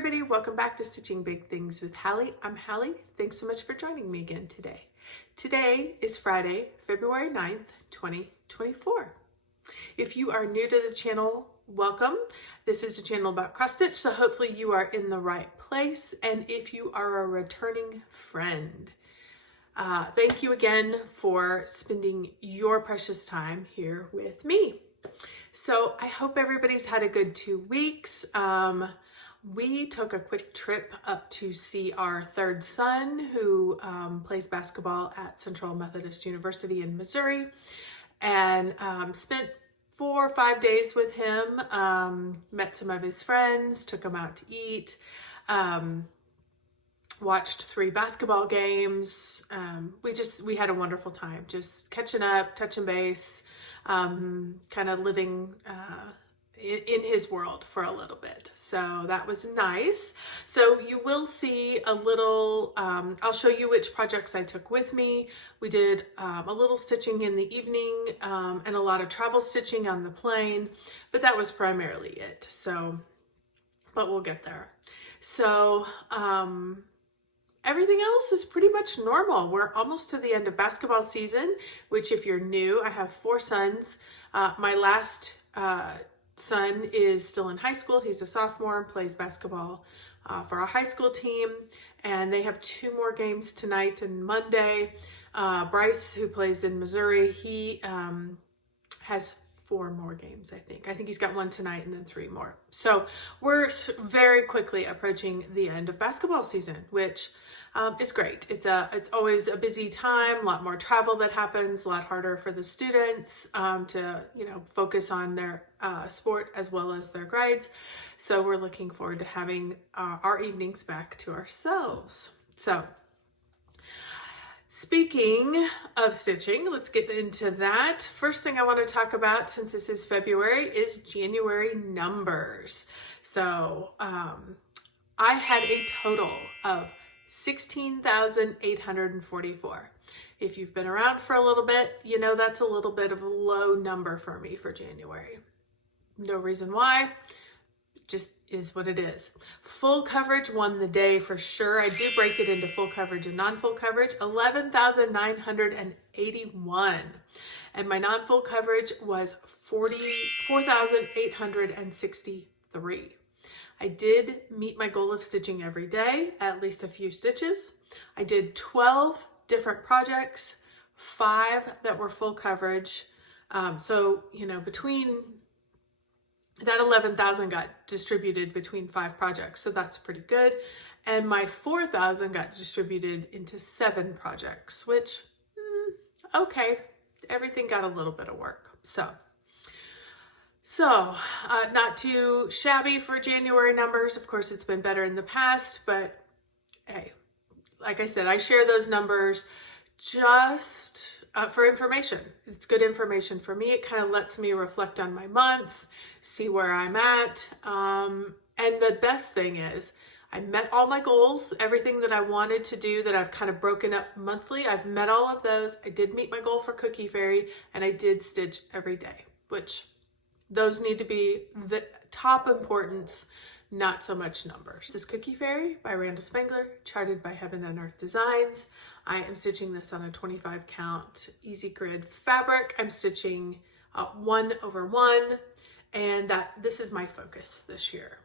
everybody, welcome back to Stitching Big Things with Hallie. I'm Hallie. Thanks so much for joining me again today. Today is Friday, February 9th, 2024. If you are new to the channel, welcome. This is a channel about cross stitch, so hopefully you are in the right place. And if you are a returning friend, thank you again for spending your precious time here with me. So I hope everybody's had a good 2 weeks. We took a quick trip up to see our third son who plays basketball at Central Methodist University in Missouri, and spent 4 or 5 days with him, met some of his friends, took him out to eat, watched 3 basketball games. We had a wonderful time, just catching up, touching base, kind of living in his world for a little bit. So that was nice. So you will see a little, I'll show you which projects I took with me. We did a little stitching in the evening and a lot of travel stitching on the plane, but that was primarily it. So, but we'll get there. So, everything else is pretty much normal. We're almost to the end of basketball season, which if you're new, I have 4 sons. My last son is still in high school. He's a sophomore, plays basketball for our high school team, and they have 2 more games tonight and Monday. Bryce, who plays in Missouri, he has 4 more games, I think. I think he's got 1 tonight and then 3 more. So we're very quickly approaching the end of basketball season, which is great. It's always a busy time, a lot more travel that happens, a lot harder for the students to focus on their sport as well as their grades. So we're looking forward to having our evenings back to ourselves. So speaking of stitching, let's get into that. First thing I want to talk about, since this is February, is January numbers. So I had a total of 16,844. If you've been around for a little bit, you know that's a little bit of a low number for me for January. No reason why, it just is what it is. Full coverage won the day for sure. I do break it into full coverage and non-full coverage, 11,981. And my non-full coverage was 44,863. I did meet my goal of stitching every day, at least a few stitches. I did 12 different projects, 5 that were full coverage. So, between that 11,000 got distributed between 5 projects. So that's pretty good. And my 4,000 got distributed into 7 projects, which, okay, everything got a little bit of work. So not too shabby for January numbers. Of course, it's been better in the past, but hey, like I said, I share those numbers just for information. It's good information for me. It kind of lets me reflect on my month, see where I'm at. And the best thing is I met all my goals, everything that I wanted to do that I've kind of broken up monthly. I've met all of those. I did meet my goal for Cookie Fairy, and I did stitch every day, which those need to be the top importance, not so much numbers. This is Cookie Fairy by Randall Spangler, charted by Heaven and Earth Designs. I am stitching this on a 25 count easy grid fabric. I'm stitching 1/1, and this is my focus this year.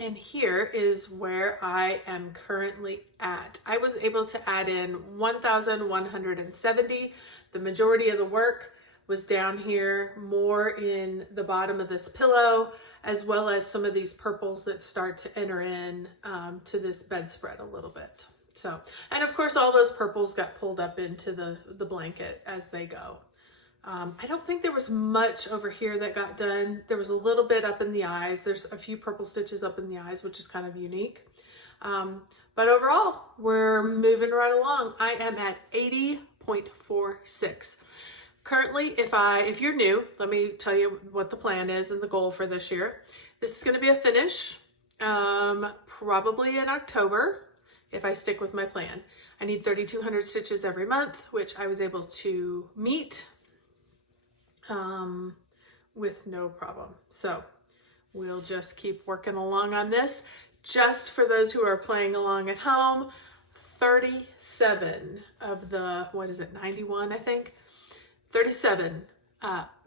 And here is where I am currently at. I was able to add in 1,170. The majority of the work was down here, more in the bottom of this pillow, as well as some of these purples that start to enter in to this bedspread a little bit. So, and of course, all those purples got pulled up into the blanket as they go. I don't think there was much over here that got done. There was a little bit up in the eyes. There's a few purple stitches up in the eyes, which is kind of unique. But overall, we're moving right along. I am at 80.46. Currently, if you're new, let me tell you what the plan is and the goal for this year. This is going to be a finish, probably in October, if I stick with my plan. I need 3,200 stitches every month, which I was able to meet with no problem. So we'll just keep working along on this. just for those who are playing along at home, 37 of the, 91, I think? 37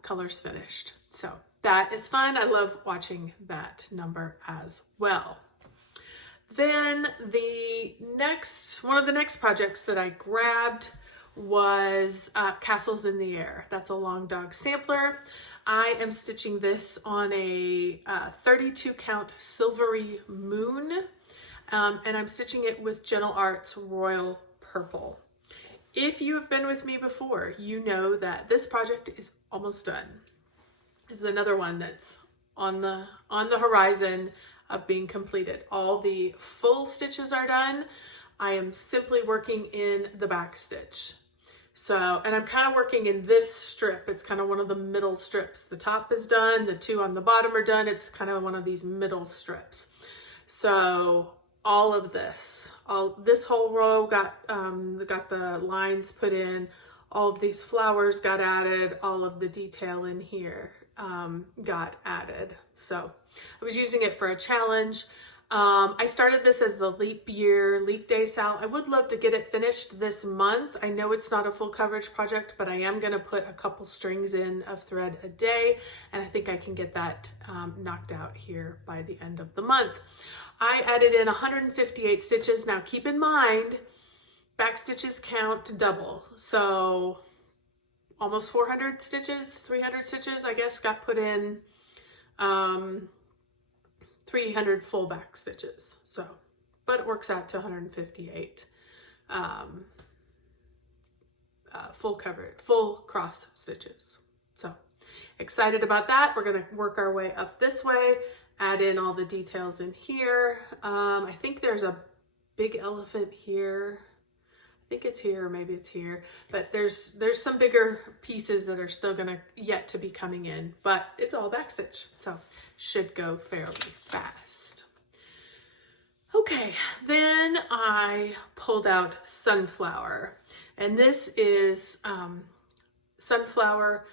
colors finished. So that is fun. I love watching that number as well. Then one of the next projects that I grabbed was Castles in the Air. That's a Long Dog sampler. I am stitching this on a 32 count Silvery Moon, and I'm stitching it with Gentle Arts Royal Purple. If you have been with me before, you know that this project is almost done. This is another one that's on the horizon of being completed. All the full stitches are done. I am simply working in the back stitch. So, and I'm kind of working in this strip. It's kind of one of the middle strips. The top is done, the two on the bottom are done. It's kind of one of these middle strips. So all of this whole row got the lines put in, all of these flowers got added, all of the detail in here got added. So I was using it for a challenge. I started this as the leap day sal. I would love to get it finished this month. I know it's not a full coverage project, but I am going to put a couple strings in of thread a day, and I think I can get that knocked out here by the end of the month. I added in 158 stitches. Now keep in mind, back stitches count double. So almost 400 stitches, 300 stitches, I guess, got put in. 300 full back stitches. So, but it works out to 158 full cross stitches. So excited about that. We're going to work our way up this way, add in all the details in here. I think there's a big elephant here. I think it's here, or maybe it's here, but there's some bigger pieces that are still yet to be coming in, but it's all backstitch, so should go fairly fast. Okay, then I pulled out Sunflower, and this is Sunflower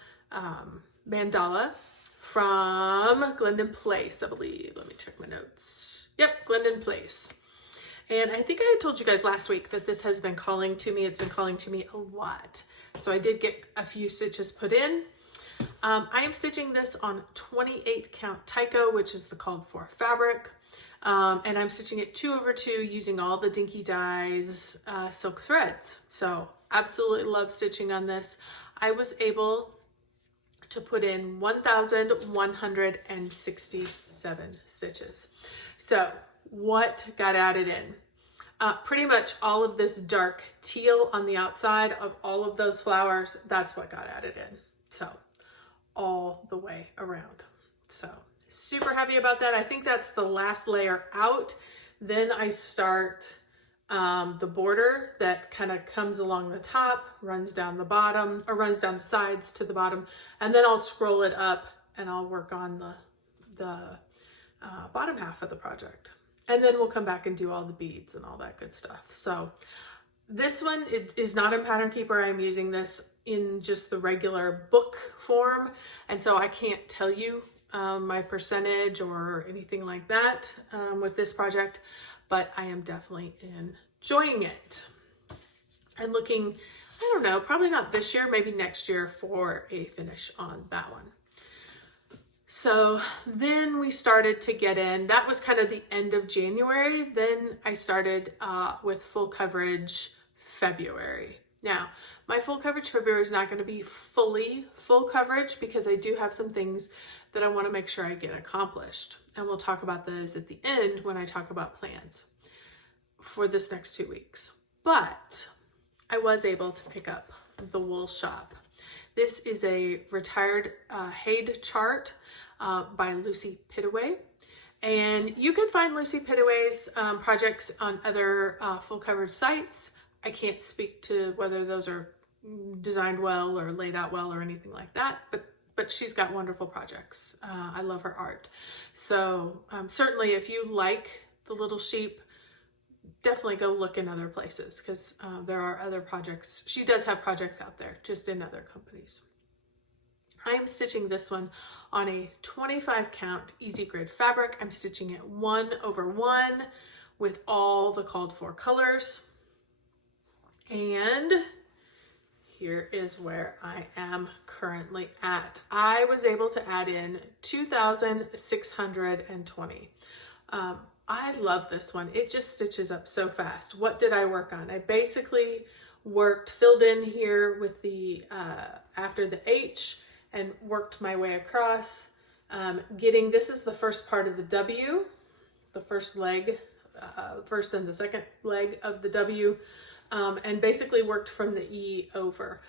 mandala from Glendon Place, I believe. Let me check my notes. Yep, Glendon Place. And I think I had told you guys last week that this has been calling to me. It's been calling to me a lot. So I did get a few stitches put in. I am stitching this on 28 count Tyco, which is the called for fabric. And I'm stitching it 2/2 using all the Dinky Dyes silk threads. So absolutely love stitching on this. I was able to put in 1,167 stitches. So what got added in? Pretty much all of this dark teal on the outside of all of those flowers, that's what got added in. So all the way around. So super happy about that. I think that's the last layer out. Then I start the border that kind of comes along the top, runs down the bottom, or runs down the sides to the bottom, and then I'll scroll it up and I'll work on the bottom half of the project. And then we'll come back and do all the beads and all that good stuff. So this one, it is not in Pattern Keeper. I'm using this in just the regular book form. And so I can't tell you my percentage or anything like that with this project, but I am definitely enjoying it. And looking, I don't know, probably not this year, maybe next year for a finish on that one. So then we started to get in, that was kind of the end of January. Then I started with full coverage February. Now, my full coverage February is not going to be fully full coverage because I do have some things that I want to make sure I get accomplished. And we'll talk about those at the end when I talk about plans for this next 2 weeks. But I was able to pick up the Wool Shop. This is a retired Haid chart by Lucy Pittaway. And you can find Lucy Pittaway's projects on other full coverage sites. I can't speak to whether those are designed well or laid out well or anything like that, but she's got wonderful projects. I love her art. So certainly if you like the Little Sheep, definitely go look in other places because there are other projects. She does have projects out there, just in other companies. I'm stitching this one on a 25 count easy grid fabric. I'm stitching it 1/1 with all the called for colors. And here is where I am currently at. I was able to add in 2,620. I love this one. It just stitches up so fast. What did I work on? I basically filled in here with the, after the H, and worked my way across, this is the first part of the W, the first leg, first and the second leg of the W, and basically worked from the E over.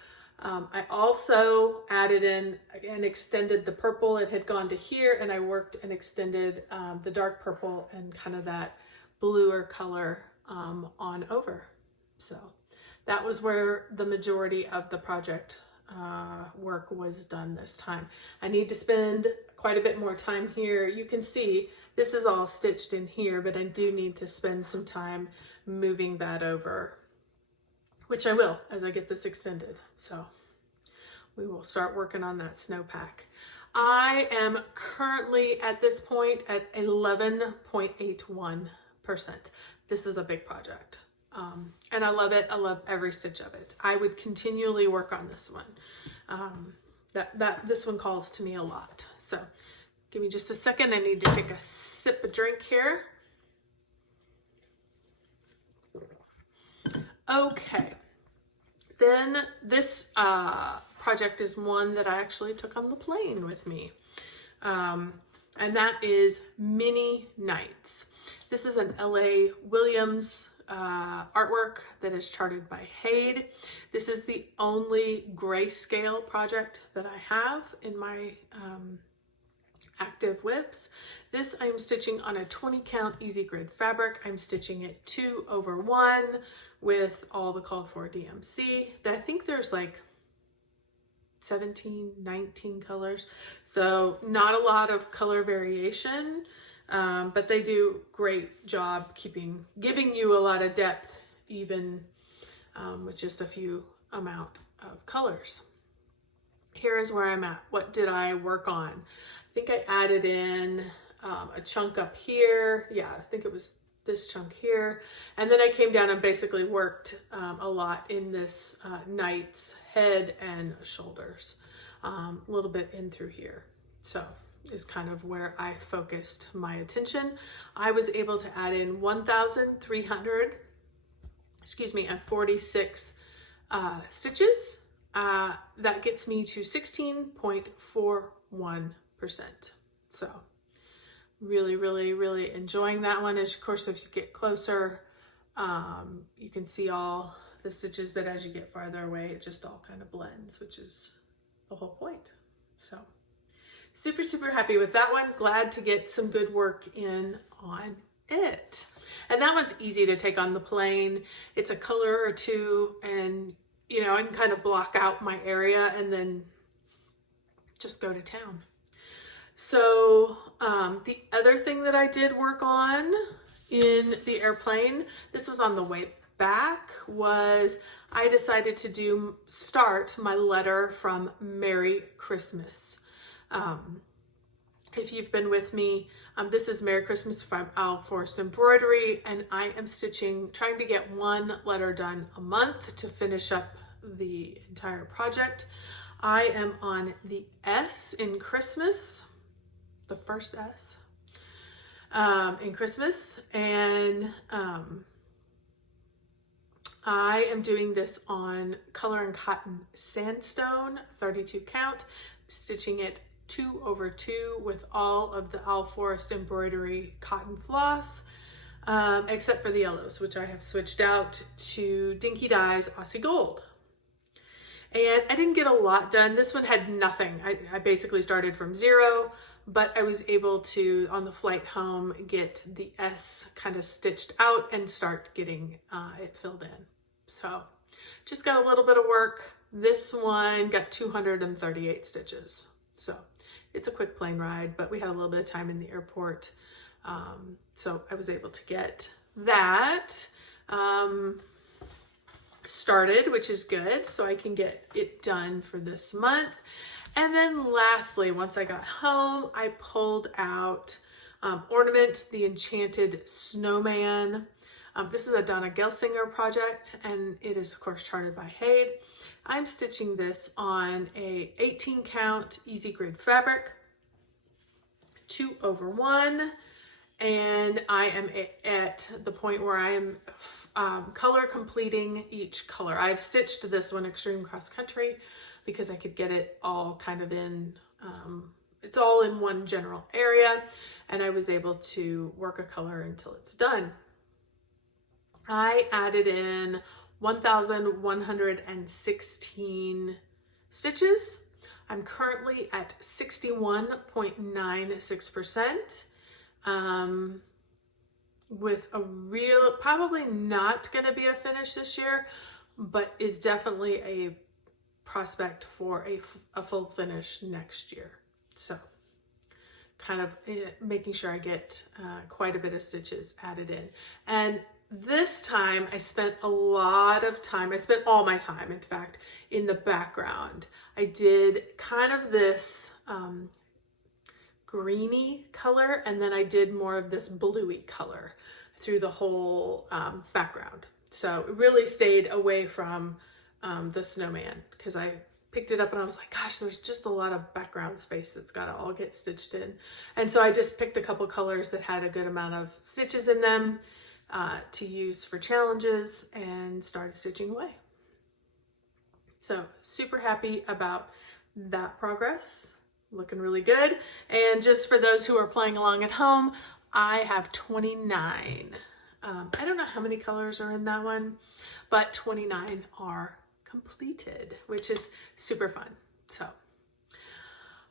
I also added in and extended the purple. It had gone to here, and I worked and extended the dark purple and kind of that bluer color on over. So that was where the majority of the project work was done this time. I need to spend quite a bit more time here. You can see this is all stitched in here, but I do need to spend some time moving that over, which I will as I get this extended. So we will start working on that snowpack. I am currently at this point at 11.81%. This is a big project. And I love it. I love every stitch of it. I would continually work on this one. This one calls to me a lot. So give me just a second. I need to take a sip of drink here. Okay. Then this project is one that I actually took on the plane with me. And that is Mini Nights. This is an L.A. Williams artwork that is charted by Haid. This is the only grayscale project that I have in my active WIPs. This I'm stitching on a 20 count easy grid fabric. I'm stitching it 2/1 with all the called for DMC. I think there's like 17, 19 colors. So not a lot of color variation. But they do great job giving you a lot of depth, even with just a few amount of colors. Here is where I'm at. What did I work on? I think I added in a chunk up here. Yeah, I think it was this chunk here. And then I came down and basically worked a lot in this knight's head and shoulders, a little bit in through here. So is kind of where I focused my attention. I was able to add in 1,346 stitches. That gets me to 16.41%. So really, really, really enjoying that one. Of course, if you get closer, you can see all the stitches, but as you get farther away, it just all kind of blends, which is the whole point. So super, super happy with that one. Glad to get some good work in on it. And that one's easy to take on the plane. It's a color or two, and you know, I can kind of block out my area and then just go to town. So the other thing that I did work on in the airplane, this was on the way back, was I decided to start my letter from Merry Christmas. If you've been with me, this is Merry Christmas from Owl Forest Embroidery, and I am trying to get one letter done a month to finish up the entire project. I am on the S in Christmas, the first S in Christmas, and I am doing this on Color and Cotton Sandstone, 32 count, stitching it 2/2 with all of the Owl Forest Embroidery cotton floss, except for the yellows, which I have switched out to Dinky Dye's Aussie Gold. And I didn't get a lot done. This one had nothing. I basically started from 0, but I was able to, on the flight home, get the S kind of stitched out and start getting it filled in. So just got a little bit of work. This one got 238 stitches. So it's a quick plane ride, but we had a little bit of time in the airport. So I was able to get that started, which is good. So I can get it done for this month. And then lastly, once I got home, I pulled out Ornament, the Enchanted Snowman. This is a Donna Gelsinger project, and it is of course charted by Haid. I'm stitching this on a 18 count easy grid fabric, 2/1, and I am at the point where I am color completing each color. I've stitched this one Extreme Cross Country because I could get it all kind of in, it's all in one general area, and I was able to work a color until it's done. I added in 1,116 stitches. I'm currently at 61.96%. With a real, probably not going to be a finish this year, but is definitely a prospect for a full finish next year. So kind of making sure I get quite a bit of stitches added in. And this time I spent a lot of time, I spent all my time, in fact, in the background. I did kind of this greeny color, and then I did more of this bluey color through the whole background. So it really stayed away from the snowman, because I picked it up and I was like, gosh, there's just a lot of background space that's got to all get stitched in. And so I just picked a couple colors that had a good amount of stitches in them to use for challenges and started stitching away. So super happy about that progress. Looking really good. And just for those who are playing along at home, I have 29. I don't know how many colors are in that one, but 29 are completed, which is super fun. So,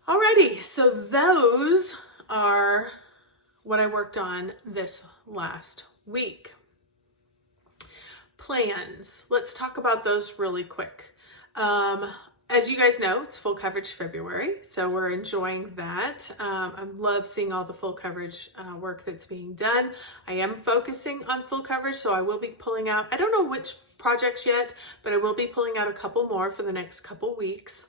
alrighty, so those are what I worked on this last week. Plans. Let's talk about those really quick. As you guys know, it's full coverage February, so we're enjoying that. I love seeing all the full coverage work that's being done. I am focusing on full coverage, so I will be pulling out, I don't know which projects yet, but I will be pulling out a couple more for the next couple weeks.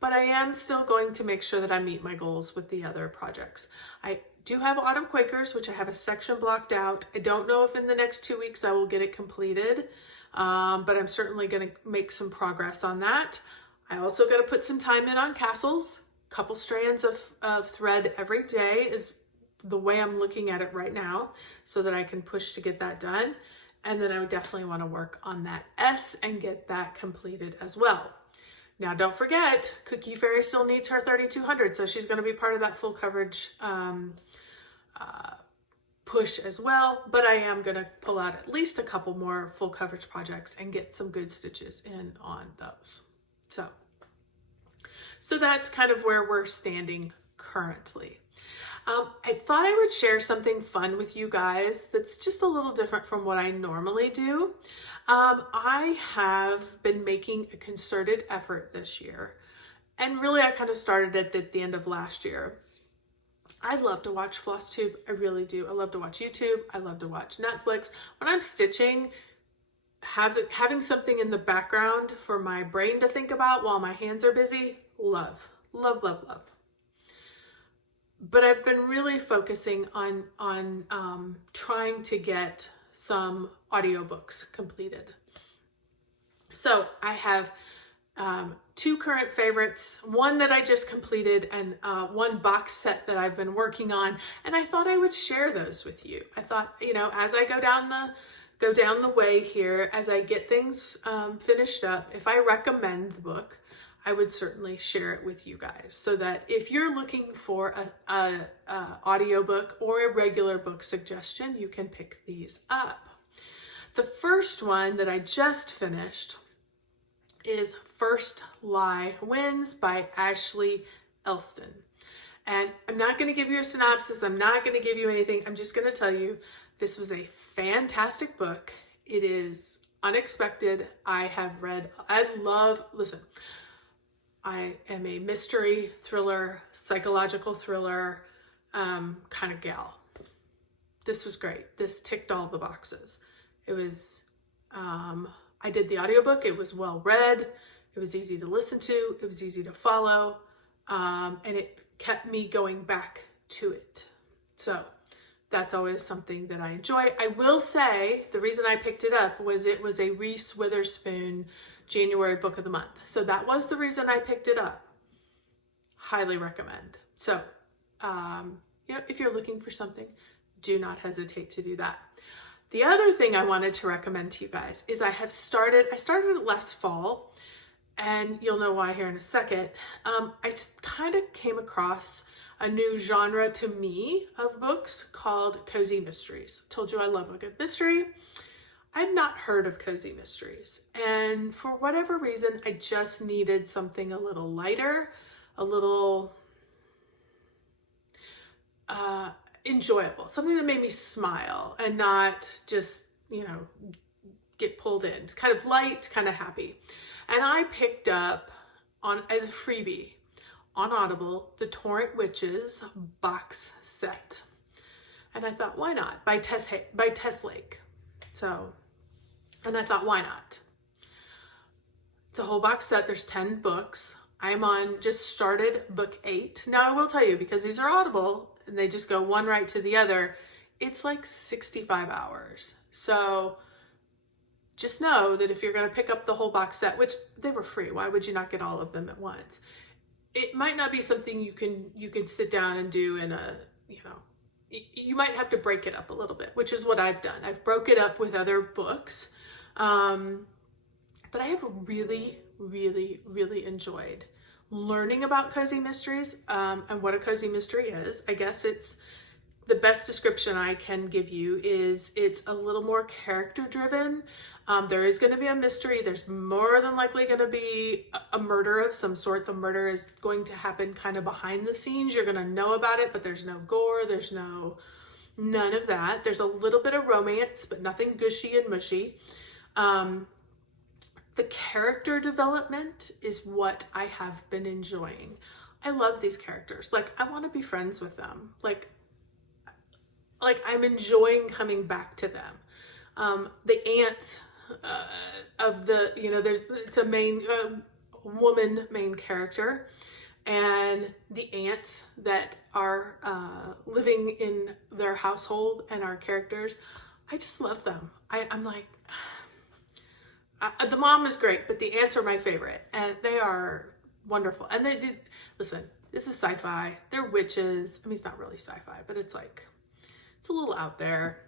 But I am still going to make sure that I meet my goals with the other projects. I do have Autumn Quakers, which I have a section blocked out. I don't know if in the next 2 weeks I will get it completed, but I'm certainly going to make some progress on that. I also got to put some time in on castles. A couple strands of thread every day is the way I'm looking at it right now, so that I can push to get that done. And then I would definitely want to work on that S and get that completed as well. Now, don't forget, Cookie Fairy still needs her 3,200, so she's going to be part of that full coverage push as well. But I am going to pull out at least a couple more full coverage projects and get some good stitches in on those. So that's kind of where we're standing currently. I thought I would share something fun with you guys that's just a little different from what I normally do. I have been making a concerted effort this year, and really I kind of started it at the end of last year. I love to watch Flosstube, I really do. I love to watch YouTube, I love to watch Netflix. When I'm stitching, having something in the background for my brain to think about while my hands are busy, love, love, love, love. But I've been really focusing on trying to get some audiobooks completed. So I have 2 current favorites, one that I just completed, and one box set that I've been working on, and I thought I would share those with you. I thought, you know, as I go down the way here, as I get things finished up, if I recommend the book, I would certainly share it with you guys, so that if you're looking for a audiobook or a regular book suggestion, you can pick these up. The first one that I just finished is First Lie Wins by Ashley Elston. And I'm not going to give you a synopsis. I'm not going to give you anything. I'm just going to tell you this was a fantastic book. It is unexpected. I am a mystery thriller, psychological thriller kind of gal. This was great. This ticked all the boxes. It was, I did the audiobook. It was well read. It was easy to listen to. It was easy to follow. and it kept me going back to it. So that's always something that I enjoy. I will say the reason I picked it up was it was a Reese Witherspoon January book of the month. So that was the reason I picked it up. Highly recommend. So, if you're looking for something, do not hesitate to do that. The other thing I wanted to recommend to you guys is I started it last fall, and you'll know why here in a second. I kind of came across a new genre to me of books called cozy mysteries. Told you I love a good mystery. I'd not heard of cozy mysteries, and for whatever reason, I just needed something a little lighter, a little enjoyable, something that made me smile and not just, get pulled in. It's kind of light, kind of happy. And I picked up as a freebie on Audible, the Torrent Witches box set. And I thought, why not? By Tess Lake. And I thought, why not? It's a whole box set. There's 10 books. Just started book 8. Now I will tell you, because these are Audible and they just go one right to the other, it's like 65 hours. So just know that if you're going to pick up the whole box set, which they were free, why would you not get all of them at once? It might not be something you can sit down and do in you might have to break it up a little bit, which is what I've done. I've broke it up with other books. But I have really, really, really enjoyed learning about cozy mysteries, and what a cozy mystery is. I guess it's the best description I can give you is it's a little more character driven. There is going to be a mystery. There's more than likely going to be a murder of some sort. The murder is going to happen kind of behind the scenes. You're going to know about it, but there's no gore. There's none of that. There's a little bit of romance, but nothing gushy and mushy. The character development is what I have been enjoying. I love these characters. Like, I want to be friends with them. Like I'm enjoying coming back to them. The aunt of it's a main woman main character, and the aunts that are living in their household and our characters, I just love them. I'm like, the mom is great, but the aunts are my favorite, and they are wonderful. And they listen, this is sci-fi. They're witches. I mean, it's not really sci-fi, but it's a little out there.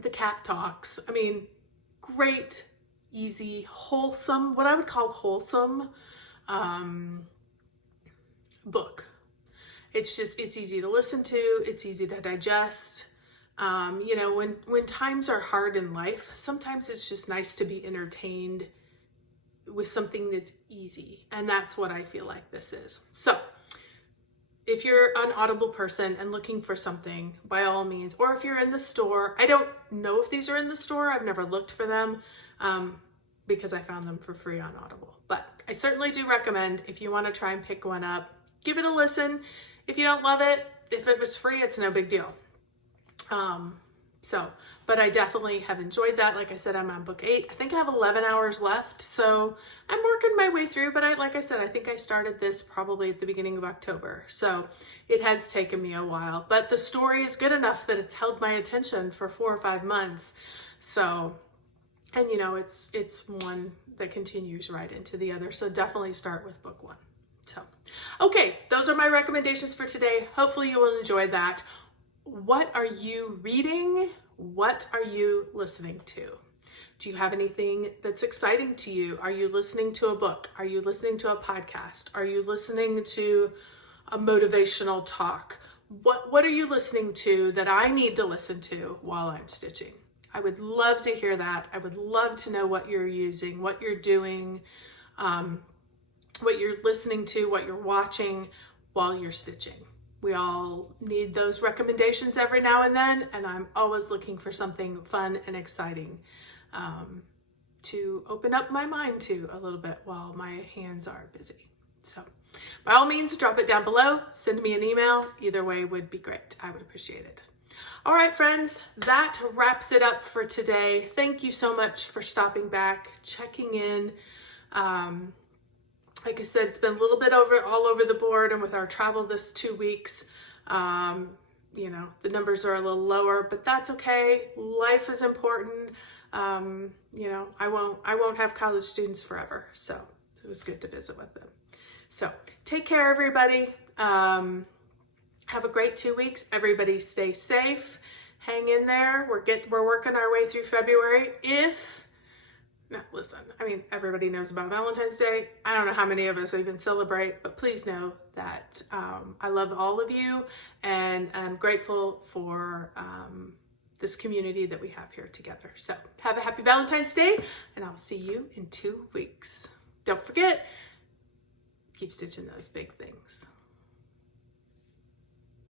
The cat talks. I mean, great, easy, wholesome, what I would call wholesome book. It's easy to listen to. It's easy to digest. When times are hard in life, sometimes it's just nice to be entertained with something that's easy. And that's what I feel like this is. So if you're an Audible person and looking for something, by all means, or if you're in the store, I don't know if these are in the store. I've never looked for them because I found them for free on Audible. But I certainly do recommend, if you want to try and pick one up, give it a listen. If you don't love it, if it was free, it's no big deal. But I definitely have enjoyed that. Like I said, I'm on book 8. I think I have 11 hours left, so I'm working my way through, but like I said, I think I started this probably at the beginning of October. So it has taken me a while, but the story is good enough that it's held my attention for 4 or 5 months. So, and it's one that continues right into the other. So definitely start with book 1. So, okay, those are my recommendations for today. Hopefully you will enjoy that. What are you reading? What are you listening to? Do you have anything that's exciting to you? Are you listening to a book? Are you listening to a podcast? Are you listening to a motivational talk? What are you listening to that I need to listen to while I'm stitching? I would love to hear that. I would love to know what you're using, what you're doing, what you're listening to, what you're watching while you're stitching. We all need those recommendations every now and then, and I'm always looking for something fun and exciting to open up my mind to a little bit while my hands are busy. So by all means, drop it down below, send me an email. Either way would be great. I would appreciate it. All right, friends, that wraps it up for today. Thank you so much for stopping back, checking in. Like I said, it's been a little bit all over the board, and with our travel this 2 weeks, you know, the numbers are a little lower, but that's okay. Life is important. You know, I won't have college students forever, so it was good to visit with them. So take care, everybody. Have a great 2 weeks. Everybody stay safe. Hang in there. We're working our way through February. Now, listen, I mean, everybody knows about Valentine's Day. I don't know how many of us even celebrate, but please know that I love all of you, and I'm grateful for this community that we have here together. So have a happy Valentine's Day, and I'll see you in 2 weeks. Don't forget, keep stitching those big things.